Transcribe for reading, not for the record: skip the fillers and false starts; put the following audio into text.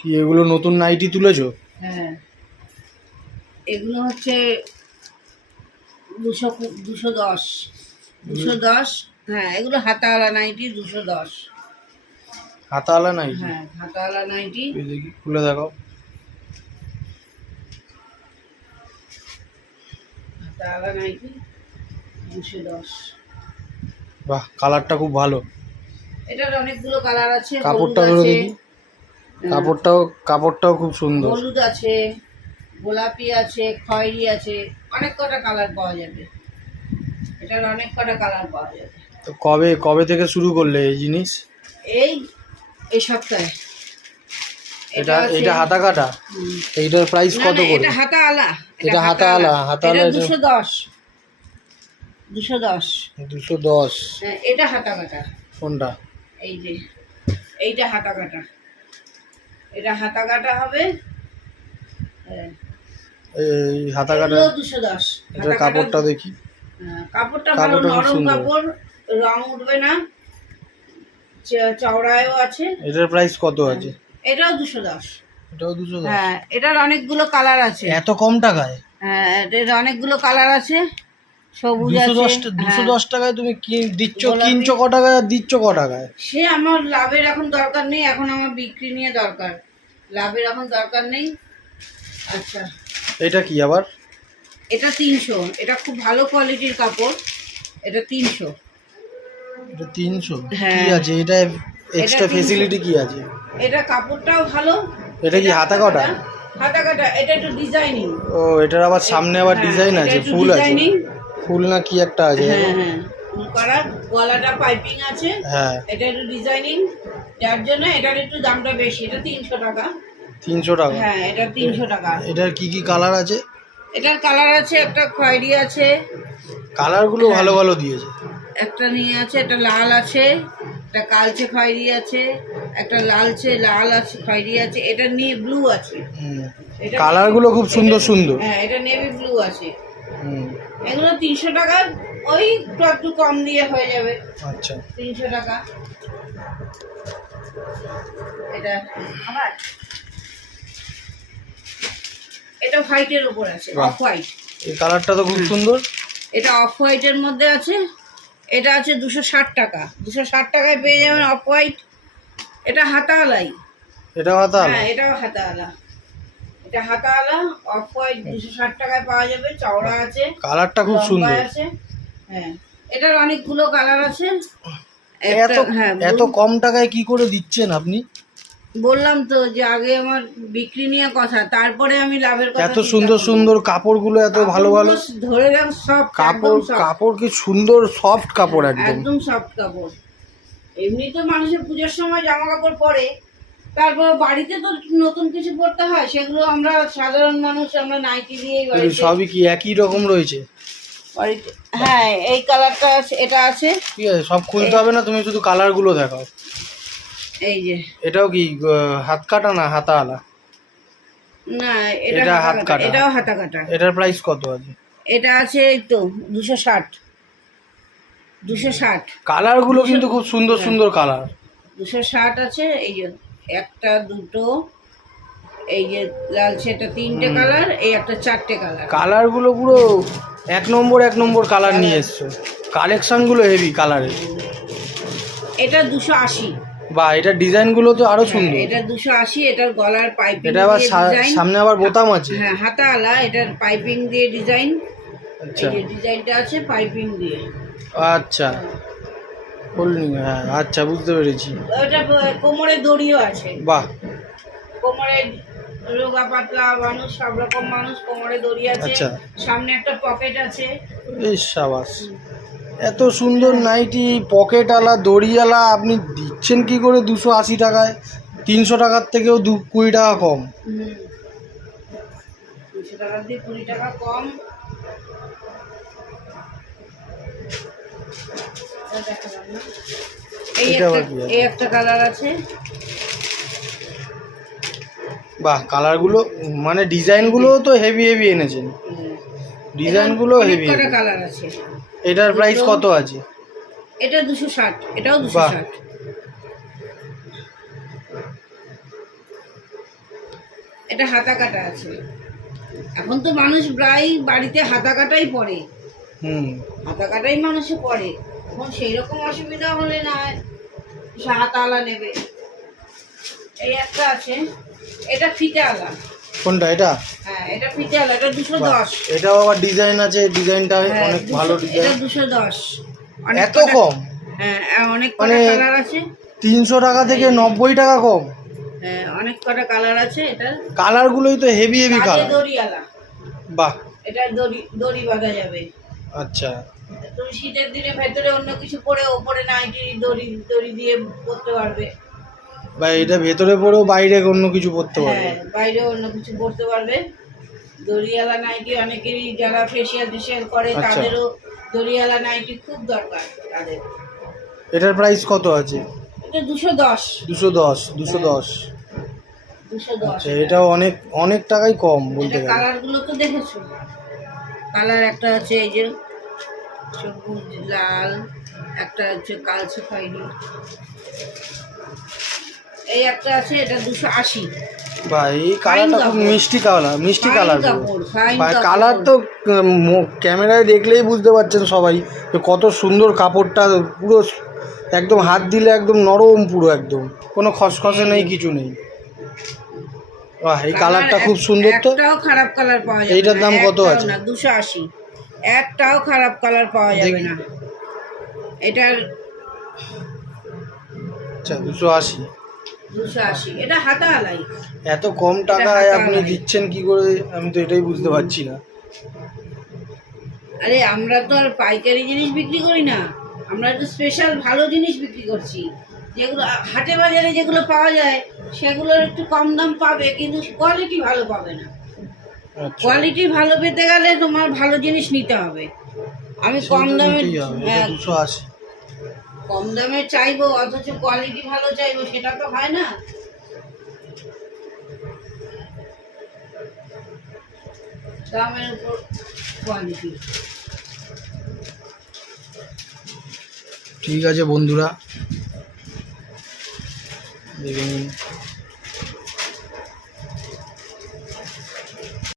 কি এগুলো নতুন নাইটি তুলেছো? হ্যাঁ, এগুলো হচ্ছে 210 210। হ্যাঁ, এগুলো হাতাওয়ালা নাইটি 210। হাতাওয়ালা নাইটি? হ্যাঁ, হাতাওয়ালা নাইটি। দেখি খুলে দেখাও। হাতাওয়ালা নাইটি 210। বাহ, কালারটা খুব ভালো। এটার অনেকগুলো কালার আছে। কাপড়টা হলুদ আছে, দেখি। কাপড়টাও খুব সুন্দর। হলুদ আছে, গোলাপি আছে, খয়েরি আছে, অনেক কটা কালার পাওয়া যাবে। এটার অনেক কটা কালার পাওয়া যাবে। তো কবে থেকে শুরু করলে এই জিনিস? এই সপ্তাহে। এটা হাতা কাটা? এইটার প্রাইস কত করে? এটা হাতাওয়ালা। এটা হাতাওয়ালা? হাতাওয়ালা 210। 210। 210। হ্যাঁ, এটা হাতা কাটা। কোনটা? এই যে এইটা হাতা কাটা। এটা হাতা কাটা হবে। হ্যাঁ, এই হাতা কাটা 210। এটা কাপড়টা দেখি। কাপড়টা ভালো, নরম কাপড়, রং উঠবে না, চওড়ায়ও আছে। এটার প্রাইস কত আছে? এটাও 210। এটাও 210? হ্যাঁ, এটার অনেকগুলো কালার আছে। এত কম টাকায়? হ্যাঁ, এটার অনেকগুলো কালার আছে। সবুজ আছে। 210 টাকায় তুমি কিনছো ক টাকায় আর দিচ্ছ ক টাকায়? সে আমার লাভের এখন দরকার নেই, এখন আমার বিক্রি নিয়ে দরকার, লাভের এখন দরকার নেই। আচ্ছা, এটা কি আবার? এটা 300। এটা খুব ভালো কোয়ালিটির কাপড়। এটা 300। এটা 300? হ্যাঁ। কি আছে এটা? এক্সট্রা ফ্যাসিলিটি কি আছে? এটা কাপড়টাও ভালো। এটা কি হাতা কাটা? হাতা কাটা। এটা একটু ডিজাইনিং। ও, এটার আবার সামনে আবার ডিজাইন আছে, ফুল আছে, ফুল না কি একটা আছে? হ্যাঁ হ্যাঁ, ফুল করা, গলাটা পাইপিং আছে। হ্যাঁ, এটা একটু ডিজাইনিং, যার জন্য এটার একটু দামটা বেশি। এটা 300 টাকা। 300 টাকা? হ্যাঁ, এটা 300 টাকা। এটার কি কি কালার আছে? এটার কালার আছে, একটা খয়েরি আছে। কালারগুলো ভালো ভালো দিয়েছে। একটা নিয়ে আছে, একটা লাল আছে, একটা কালচে খয়েরি আছে, একটা লাল আছে, খয়েরি আছে, এটা নিয়ে ব্লু আছে। কালারগুলো খুব সুন্দর সুন্দর। হ্যাঁ, এটা নেভি ব্লু আছে। হুম, এগুলো 300 টাকা। ওই একটু কম দিয়ে হয়ে যাবে। আচ্ছা, 300 টাকা। এটা আবার এটা হোয়াইটের উপর আছে, অফ হোয়াইট। এই কালারটা তো খুব সুন্দর। এটা অফ হোয়াইটের মধ্যে আছে। এটা আছে 260 টাকা। 260 টাকায় পেয়ে যাবেন অফ হোয়াইট। এটা হাতাওয়ালাই। এটাও হাতাওয়ালা? হ্যাঁ, এটাও হাতাওয়ালা। এটা হাতাওয়ালা অফ হোয়াইট 260 টাকায় পাওয়া যাবে। চওড়া আছে, কালারটা খুব সুন্দর আছে। হ্যাঁ, এটার অনেকগুলো কালার আছে। এত কম টাকায় কি করে দিচ্ছেন আপনি? বললাম তো যে আগে আমার বিক্রি নিয়ে কথা, তারপরে আমি লাভের কথা। এত সুন্দর সুন্দর কাপড়গুলো, এত ভালো ভালো ধরে রাখ, সব কাপড় কি সুন্দর, সফট কাপড়, একদম সফট কাপড়। এমনি তো মানুষের পুজোর সময় জামা কাপড় পরে, তারপর বাড়িতে তো নতুন কিছু পরতে হয়, সেগুলো আমরা সাধারণ মানুষ আমরা নাইটি দিয়েই বাড়িতে। সবই কি একই রকম রয়েছে বাড়িতে? হ্যাঁ, এই কালারটা আছে, এটা আছে। ঠিক আছে, সব খুলতে হবে না, তুমি শুধু কালারগুলো দেখাও। এই যে এটাও কি হাত কাটা না হাতাওয়ালা? না, এটা হাত কাটা। এটাও হাতা কাটা। এটার প্রাইস কত আছে? এটা আছে এই তো 260। 260। কালারগুলো কিন্তু খুব সুন্দর সুন্দর কালার। 260 আছে। এই যে একটা, দুটো, এই যে লালচে, এটা 3টে কালার, এই একটা 4টে কালার। কালারগুলো পুরো এক নম্বর কালার নিয়ে এসছো। কালেকশনগুলো হেভি কালারের। এটা 280। বা এটা ডিজাইনগুলো তো আরো সুন্দর। এটা 280। এটার গলার পাইপিং, এটা আবার সামনে আবার বোতাম আছে। হ্যাঁ, হাতাওয়ালা। এটার পাইপিং দিয়ে ডিজাইন। আচ্ছা, এই যে ডিজাইনটা আছে পাইপিং দিয়ে। আচ্ছা, হ্যাঁ, আচ্ছা, বুঝতে পেরেছি। ওটা কোমরে দড়িও আছে। বাহ, কোমরে রোগা পাতলা মানুষ, সব রকম মানুষ কোমরে দড়ি আছে। আচ্ছা, সামনে একটা পকেট আছে। এই সাবাস, এত সুন্দর নাইটি, পকেটওয়ালা, দড়িওয়ালা, আপনি দিচ্ছেন কি করে 280 টাকায়? 300 টাকার থেকেও 20 টাকা কম। 200 টাকা দিয়ে 20 টাকা কম। এই একটা কালার আছে। বাহ, কালারগুলো মানে ডিজাইনগুলো তো হেভি হেভি এনেছেন। ডিজাইনগুলো হেভি। কটা কালার আছে। এটার প্রাইস কত আছে? এটা 260। এটাও 260। এটা হাতা কাটা আছে। এখন তো মানুষ প্রায় বাড়িতে হাতা কাটাই পরে, হাতা কাটাই মানুষে পরে। এখন সেই রকম অসুবিধা হলে না হাতাওয়ালা নেবে। এই একটা আছে, এটা ফিতেওয়ালা। কোনটা এটা? হ্যাঁ এটা ফিতেওয়ালা, এটা 210। এটাও আবার ডিজাইন আছে, ডিজাইনটা অনেক ভালো ডিজাইন। এটা 210। এত কম? হ্যাঁ অনেক কটা কালার আছে। 300 টাকা থেকে 90 টাকা কম? হ্যাঁ অনেক কটা কালার আছে। এটা কালারগুলোই তো হেভি হেভি কালার। দড়িওয়ালা। বাহ, এটা দড়ি বাঁধা যাবে। আচ্ছা। তুমি শীতের দিনে ভেতরে অন্য কিছু পরে ওপরে নাইটি দড়ি দিয়ে পরতে পারবে। বা এটা ভেতরে পরেও বাইরে অন্য কিছু পরতে পারবে। হ্যাঁ বাইরে অন্য কিছু পরতে পারবে। দড়িওয়ালা নাইটি অনেকেরই যারা ফেসিয়াল করে তাদেরও দড়িওয়ালা নাইটি খুব দরকার তাদের। এটার প্রাইস কত আছে? এটা 210। 210। 210। আচ্ছা, এটাও অনেক অনেক টাকাই কম বলতে গেলে। কালারগুলো তো দেখেছো, কালার একটা আছে এই যে সবুজ লাল, একটা হচ্ছে কালচে খয়েরি, এই একটা আছে এটা 280। ভাই কালারটা খুব মিষ্টি কালার। কালার তো ক্যামেরায় দেখলেই বুঝতে পারছেন সবাই যে কত সুন্দর কাপড়টা, পুরো একদম হাত দিলে একদম নরম, পুরো একদম কোনো খসখসে নেই, কিছু নেই। বাহ, এই কালারটা খুব সুন্দর। তো একটাও খারাপ কালার পাওয়া যাবে না। এইটার দাম কত আছে? 280। একটাও খারাপ কালার পাওয়া যাবে না এটার। আচ্ছা 280। এটা হাতাওয়ালাই। এত কম টাকায় আপনি দিচ্ছেন কি করে, আমি তো এটাই বুঝতে পারছি না। আরে আমরা তো আর পাইকারি জিনিস বিক্রি করি না, আমরা তো স্পেশাল ভালো জিনিস বিক্রি করছি। যেগুলো হাটে বাজারে যেগুলো পাওয়া যায় সেগুলোর একটু কম দাম পাবে, কিন্তু কোয়ালিটি ভালো পাবে না। কোয়ালিটি ভালো পেতে গেলে তোমার ভালো জিনিস নিতে হবে। আমি কম দামে, 280 কম দামে চাইবো অথচ কোয়ালিটি ভালো চাইবো, সেটা তো হয় না। দামের উপর কোয়ালিটি। ঠিক আছে বন্ধুরা, দেখে নিন।